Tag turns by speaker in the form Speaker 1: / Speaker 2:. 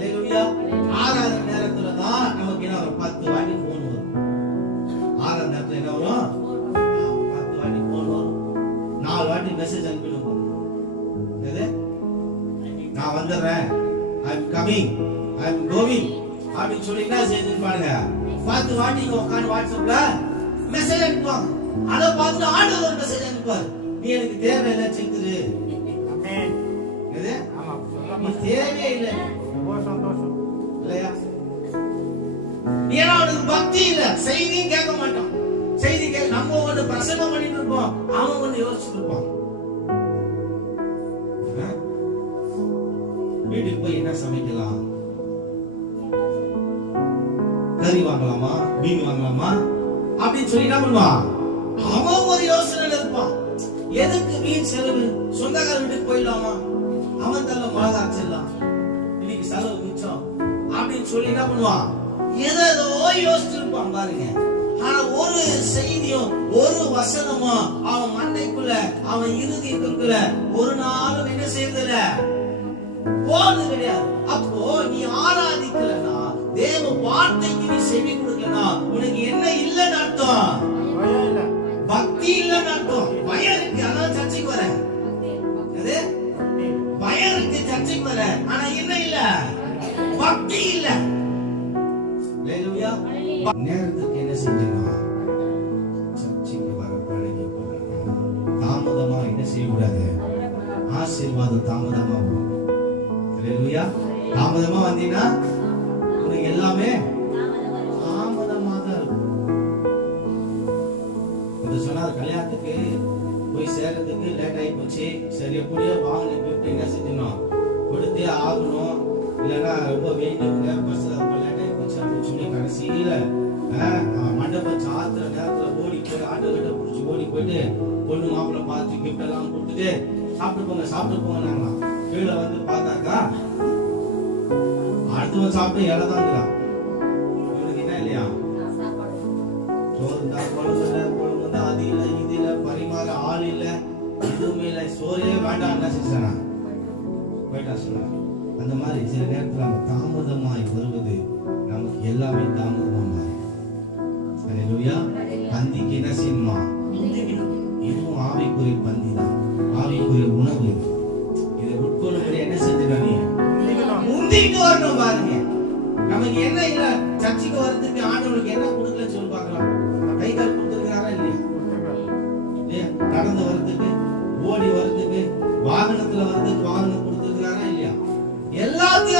Speaker 1: ஆறாவது நேரத்துல தான் நமக்கு என்ன வரும்? பத்து வாட்டி போன் வரும். ஆறாவது நேரத்துல என்ன வரும்? பத்து வாட்டி போன் வரும். நாலு வாட்டி மெசேஜ் அனுப்பிடுவோம் நான் வந்துடுறேன். I am coming I am going அப்படின்னு சொல்லி என்ன செய்யுதுன்னு பாருங்க. பத்து வாட்டி இங்க உட்காந்து வாட்ஸ்அப்ல மெசேஜ் அனுப்புவாங்க. அதை பார்த்துட்டு ஆண்டவர் ஒரு மெசேஜ் அனுப்புவார். நீ எனக்கு
Speaker 2: சொல்ல
Speaker 1: நீ
Speaker 2: மாட்டேன்.
Speaker 1: தேவையே இல்லை.
Speaker 2: ரொம்ப சந்தோஷம்.
Speaker 1: இல்லையா? ஏன்னா அவனுக்கு பக்தி இல்ல. செய்தியும் கேட்க மாட்டான். செய்தி கேட்க நம்ம ஒண்ணு பிரசங்கம் பண்ணிட்டு இருப்போம். அவன் ஒன்று யோசிச்சுட்டு இருப்பான். வீட்டுக்கு போய் என்ன சமைக்கலாம்? கறி வாங்கலாமா? மீன் வாங்கலாமா? அப்படின்னு சொல்லி என்ன பண்ணுவான்? அவன் ஒரு யோசனையில இருப்பான். எதுக்கு மீன் செலவு? சொந்தக்கார வீட்டுக்கு போயிடலாமா? சொல்லி என்ன பண்ணுவான் ஏதோ ஏதோ யோசிச்சிருப்பான் பாருங்க. ஆனா ஒரு செய்தியும் ஒரு வசனமும் அவன் மண்டைக்குள்ள அவன் இருதயத்துக்குள்ள ஒரு நாளும் என்ன செய்யறதில்ல போறது கிடையாது. அப்போ நீ ஆராதிக்கல. நேரத்துக்கு என்ன செஞ்சிடலாம் சர்ச்சைக்கு வர பழகி தாமதமா என்ன செய்யக்கூடாது? ஆசீர்வாதம் தாமதமா வரும் தாமதமா வந்தீங்கன்னா உனக்கு எல்லாமே தாமதமா தான் இருக்கும். இது சொன்னார் கல்யாணத்துக்கு போய் சேர்றதுக்கு லேட் ஆகி போச்சு. சரி எப்படியோ வாங்கின கிஃப்ட் என்ன செஞ்சணும் கொடுத்தே ஆகணும். இல்லைன்னா ரொம்ப வெயிட் இருக்கு. பஸ்ல அப்படின்னு சொல்லி கடைசியில ஆஹ், மண்டபம் சாத்துற நேரத்துல ஓடி போய் ஆட்டோ கிட்ட பிடிச்சி ஓடி போயிட்டு பொண்ணு மாப்பிள்ளை பார்த்து கிஃப்ட் எல்லாம் கொடுத்துட்டு சாப்பிட்டு போங்க சாப்பிட்டு போங்க நாங்களாம் கீழே வந்து பார்த்தாக்கா அடுத்தவன் சாப்பிட்டு இலை தான் இவனுக்கு என்ன இல்லையா? சோறு தான் குழம்பு இல்ல குழம்பு தான் அது இல்ல இது இல்ல பரிமாற ஆள் இல்ல எதுவுமே இல்லை. சோறே வேண்டாம் என்ன செஞ்சானா போயிட்டா சொன்னான் அந்த மாதிரி சில நேரத்துல நம்ம தாமதமாய் வருவது எல்லாமே தாமதமா மாறும் அல்லேலூயா பந்திக்கு என்ன செய்யணுமா இதுவும் ஆவிக்குரிய பந்தி தான் ஆவிக்குரிய உணவு இது. இதை உட்கொள்ளும்படி என்ன செஞ்சிருக்க நீ முந்திட்டு வரணும் பாருங்க நமக்கு என்ன இல்ல சர்ச்சுக்கு வர்றதுக்கு ஆண்டவனுக்கு என்ன கொடுக்கல சொல்லி பார்க்கலாம் கை கால் கொடுத்துருக்காரா இல்லையா இல்லையா நடந்து வர்றதுக்கு ஓடி வர்றதுக்கு வாகனத்துல வர்றதுக்கு வாகனம் கொடுத்துருக்காரா இல்லையா எல்லாத்தையும்